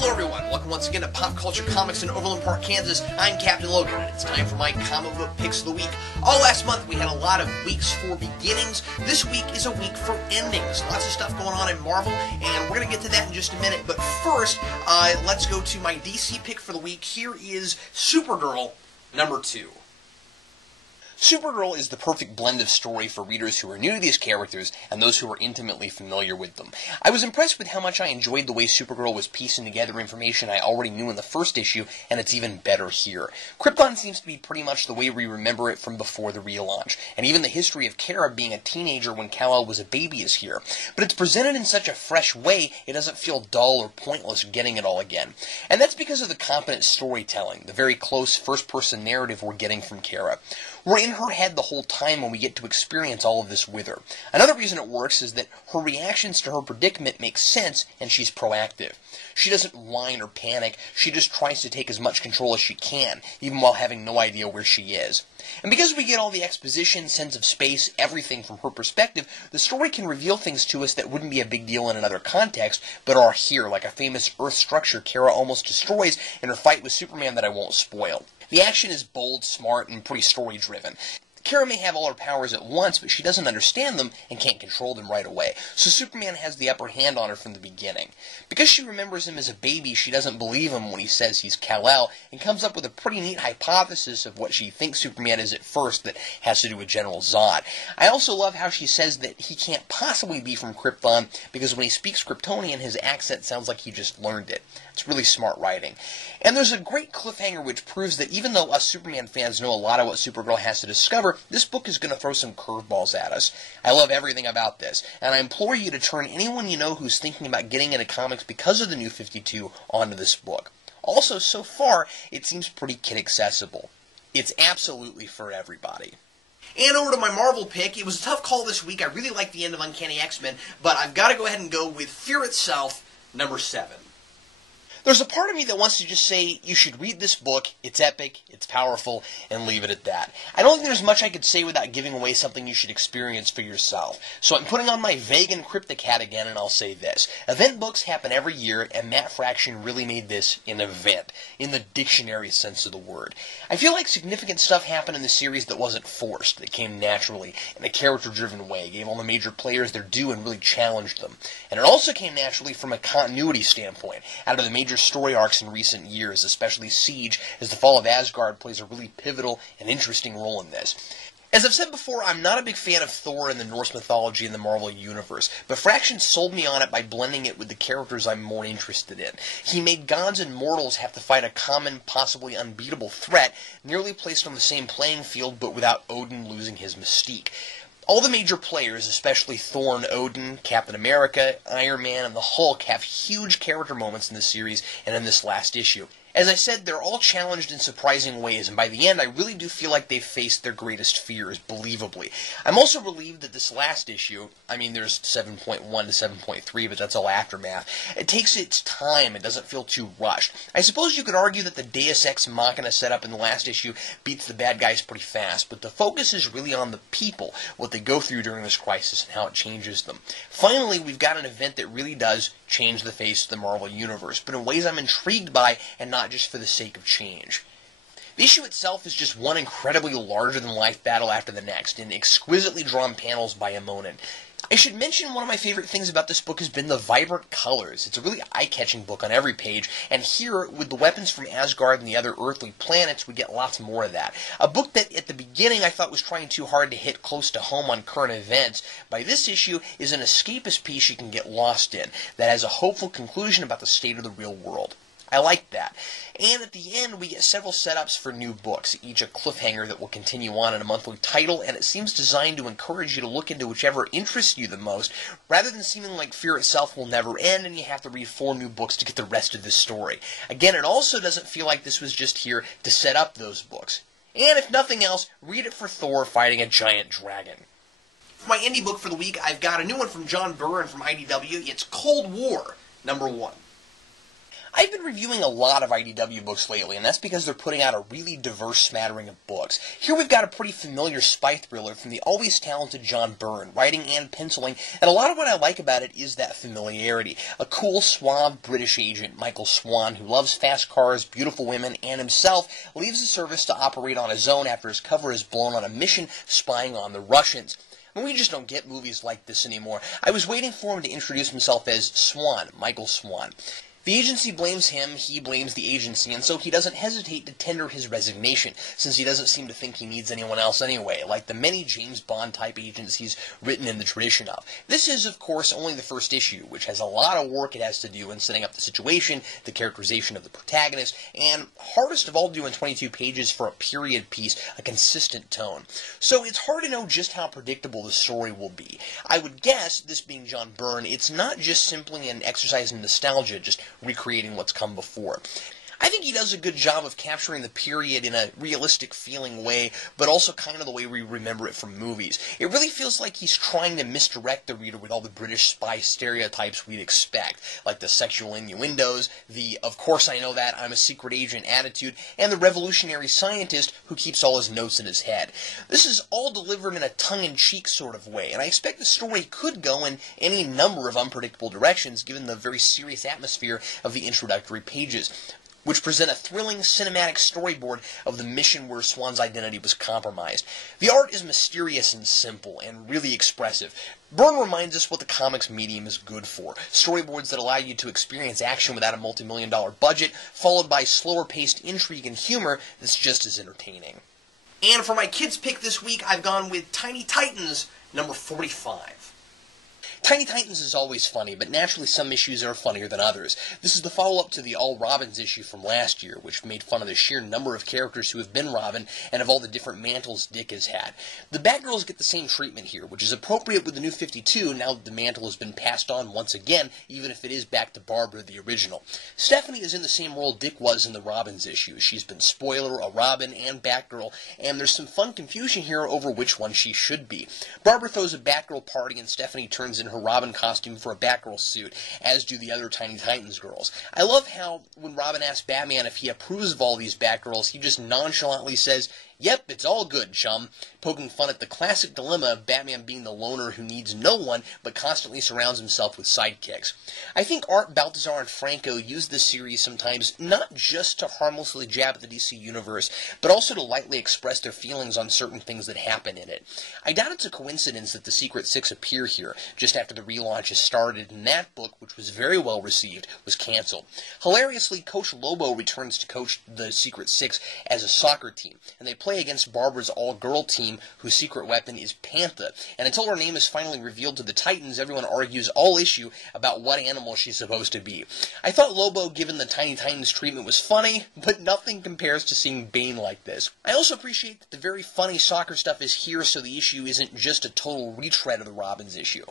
Hello everyone, welcome once again to Pop Culture Comics in Overland Park, Kansas. I'm Captain Logan, and it's time for my comic book picks of the week. All last month we had a lot of weeks for beginnings. This week is a week for endings. Lots of stuff going on in Marvel, and we're going to get to that in just a minute. But first, let's go to my DC pick for the week. Here is Supergirl, number 2. Supergirl is the perfect blend of story for readers who are new to these characters and those who are intimately familiar with them. I was impressed with how much I enjoyed the way Supergirl was piecing together information I already knew in the first issue, and it's even better here. Krypton seems to be pretty much the way we remember it from before the relaunch, and even the history of Kara being a teenager when Kal-El was a baby is here. But it's presented in such a fresh way, it doesn't feel dull or pointless getting it all again. And that's because of the competent storytelling, the very close first-person narrative we're getting from Kara. We're in her head the whole time when we get to experience all of this with her. Another reason it works is that her reactions to her predicament make sense, and she's proactive. She doesn't whine or panic, she just tries to take as much control as she can, even while having no idea where she is. And because we get all the exposition, sense of space, everything from her perspective, the story can reveal things to us that wouldn't be a big deal in another context, but are here, like a famous Earth structure Kara almost destroys in her fight with Superman that I won't spoil. The action is bold, smart, and pretty story-driven. Kara may have all her powers at once, but she doesn't understand them and can't control them right away, so Superman has the upper hand on her from the beginning. Because she remembers him as a baby, she doesn't believe him when he says he's Kal-El, and comes up with a pretty neat hypothesis of what she thinks Superman is at first that has to do with General Zod. I also love how she says that he can't possibly be from Krypton, because when he speaks Kryptonian, his accent sounds like he just learned it. It's really smart writing. And there's a great cliffhanger which proves that even though us Superman fans know a lot of what Supergirl has to discover, this book is going to throw some curveballs at us. I love everything about this, and I implore you to turn anyone you know who's thinking about getting into comics because of the New 52 onto this book. Also, so far, it seems pretty kid-accessible. It's absolutely for everybody. And over to my Marvel pick. It was a tough call this week. I really liked the end of Uncanny X-Men, but I've got to go ahead and go with Fear Itself, number 7. There's a part of me that wants to just say, you should read this book, it's epic, it's powerful, and leave it at that. I don't think there's much I could say without giving away something you should experience for yourself. So I'm putting on my vague and cryptic hat again, and I'll say this. Event books happen every year, and Matt Fraction really made this an event, in the dictionary sense of the word. I feel like significant stuff happened in the series that wasn't forced, that came naturally, in a character-driven way, gave all the major players their due and really challenged them. And it also came naturally from a continuity standpoint, out of the major story arcs in recent years, especially Siege, as the fall of Asgard plays a really pivotal and interesting role in this. As I've said before, I'm not a big fan of Thor and the Norse mythology in the Marvel Universe, but Fraction sold me on it by blending it with the characters I'm more interested in. He made gods and mortals have to fight a common, possibly unbeatable threat, nearly placed on the same playing field, but without Odin losing his mystique. All the major players, especially Thor and Odin, Captain America, Iron Man, and the Hulk, have huge character moments in this series and in this last issue. As I said, they're all challenged in surprising ways, and by the end, I really do feel like they've faced their greatest fears, believably. I'm also relieved that this last issue, I mean, there's 7.1 to 7.3, but that's all aftermath, it takes its time, it doesn't feel too rushed. I suppose you could argue that the Deus Ex Machina setup in the last issue beats the bad guys pretty fast, but the focus is really on the people, what they go through during this crisis, and how it changes them. Finally, we've got an event that really does change the face of the Marvel Universe, but in ways I'm intrigued by, and not just for the sake of change. The issue itself is just one incredibly larger-than-life battle after the next, in exquisitely drawn panels by Amonin. I should mention one of my favorite things about this book has been the vibrant colors. It's a really eye-catching book on every page, and here, with the weapons from Asgard and the other earthly planets, we get lots more of that. A book that, at the beginning, I thought was trying too hard to hit close to home on current events, by this issue is an escapist piece you can get lost in, that has a hopeful conclusion about the state of the real world. I like that. And at the end, we get several setups for new books, each a cliffhanger that will continue on in a monthly title, and it seems designed to encourage you to look into whichever interests you the most, rather than seeming like Fear Itself will never end and you have to read 4 new books to get the rest of this story. Again, it also doesn't feel like this was just here to set up those books. And if nothing else, read it for Thor fighting a giant dragon. For my indie book for the week, I've got a new one from John Byrne from IDW. It's Cold War, number 1. I've been reviewing a lot of IDW books lately, and that's because they're putting out a really diverse smattering of books. Here we've got a pretty familiar spy thriller from the always talented John Byrne, writing and penciling, and a lot of what I like about it is that familiarity. A cool, suave British agent, Michael Swan, who loves fast cars, beautiful women, and himself, leaves the service to operate on his own after his cover is blown on a mission spying on the Russians. We just don't get movies like this anymore. I was waiting for him to introduce himself as Swan, Michael Swan. The agency blames him, he blames the agency, and so he doesn't hesitate to tender his resignation, since he doesn't seem to think he needs anyone else anyway, like the many James Bond-type agents he's written in the tradition of. This is, of course, only the first issue, which has a lot of work it has to do in setting up the situation, the characterization of the protagonist, and hardest of all to do in 22 pages for a period piece, a consistent tone. So it's hard to know just how predictable the story will be. I would guess, this being John Byrne, it's not just simply an exercise in nostalgia, just recreating what's come before. I think he does a good job of capturing the period in a realistic feeling way, but also kind of the way we remember it from movies. It really feels like he's trying to misdirect the reader with all the British spy stereotypes we'd expect, like the sexual innuendos, the "of course I know that, I'm a secret agent" attitude, and the revolutionary scientist who keeps all his notes in his head. This is all delivered in a tongue-in-cheek sort of way, and I expect the story could go in any number of unpredictable directions given the very serious atmosphere of the introductory pages, which present a thrilling cinematic storyboard of the mission where Swan's identity was compromised. The art is mysterious and simple, and really expressive. Byrne reminds us what the comics medium is good for. Storyboards that allow you to experience action without a multi-million-dollar budget, followed by slower-paced intrigue and humor that's just as entertaining. And for my kids' pick this week, I've gone with Tiny Titans, number 45. Tiny Titans is always funny, but naturally some issues are funnier than others. This is the follow-up to the All Robins issue from last year, which made fun of the sheer number of characters who have been Robin and of all the different mantles Dick has had. The Batgirls get the same treatment here, which is appropriate with the New 52 now that the mantle has been passed on once again, even if it is back to Barbara, the original. Stephanie is in the same role Dick was in the Robins issue. She's been Spoiler, a Robin, and Batgirl, and there's some fun confusion here over which one she should be. Barbara throws a Batgirl party and Stephanie turns in her Robin costume for a Batgirl suit, as do the other Tiny Titans girls. I love how, when Robin asks Batman if he approves of all these Batgirls, he just nonchalantly says, "Yep, it's all good, chum," poking fun at the classic dilemma of Batman being the loner who needs no one, but constantly surrounds himself with sidekicks. I think Art, Baltazar, and Franco use this series sometimes not just to harmlessly jab at the DC Universe, but also to lightly express their feelings on certain things that happen in it. I doubt it's a coincidence that the Secret Six appear here, just after the relaunch has started, and that book, which was very well received, was cancelled. Hilariously, Coach Lobo returns to coach the Secret Six as a soccer team, and they play against Barbara's all-girl team, whose secret weapon is Pantha, and until her name is finally revealed to the Titans, everyone argues all issue about what animal she's supposed to be. I thought Lobo, given the Tiny Titans treatment, was funny, but nothing compares to seeing Bane like this. I also appreciate that the very funny soccer stuff is here, so the issue isn't just a total retread of the Robins issue.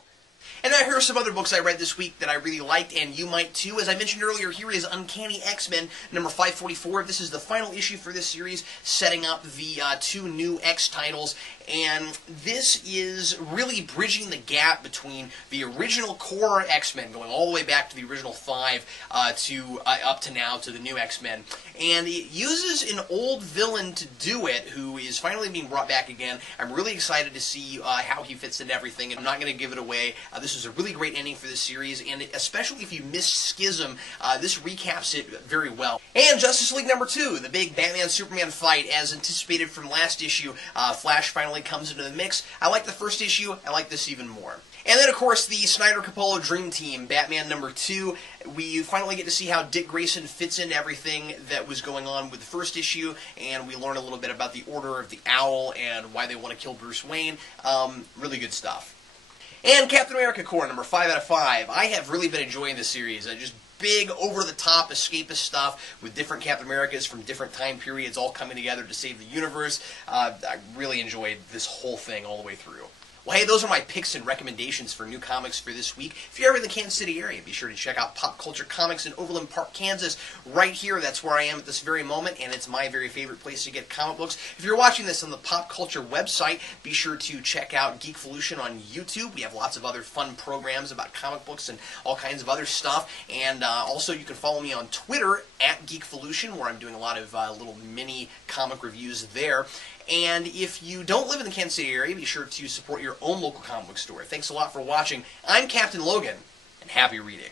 And now here are some other books I read this week that I really liked, and you might too. As I mentioned earlier, here is Uncanny X-Men, number 544. This is the final issue for this series, setting up the two new X titles, and this is really bridging the gap between the original core X-Men, going all the way back to the original 5, up to now to the new X-Men. And it uses an old villain to do it, who is finally being brought back again. I'm really excited to see how he fits into everything, and I'm not going to give it away. This was a really great ending for this series, and especially if you missed Schism, this recaps it very well. And Justice League number 2, the big Batman-Superman fight, as anticipated from last issue. Flash finally comes into the mix. I like the first issue. I like this even more. And then, of course, the Snyder-Capullo Dream Team, Batman number 2. We finally get to see how Dick Grayson fits into everything that was going on with the first issue, and we learn a little bit about the Order of the Owl and why they want to kill Bruce Wayne. Really good stuff. And Captain America Corps, number 5 out of 5. I have really been enjoying this series. Just big, over-the-top, escapist stuff with different Captain Americas from different time periods all coming together to save the universe. I really enjoyed this whole thing all the way through. Well, hey, those are my picks and recommendations for new comics for this week. If you're ever in the Kansas City area, be sure to check out Pop Culture Comics in Overland Park, Kansas. Right here, that's where I am at this very moment, and it's my very favorite place to get comic books. If you're watching this on the Pop Culture website, be sure to check out Geekvolution on YouTube. We have lots of other fun programs about comic books and all kinds of other stuff. And also, you can follow me on Twitter at Geekvolution, where I'm doing a lot of little mini comic reviews there. And if you don't live in the Kansas City area, be sure to support your own local comic book store. Thanks a lot for watching. I'm Captain Logan, and happy reading.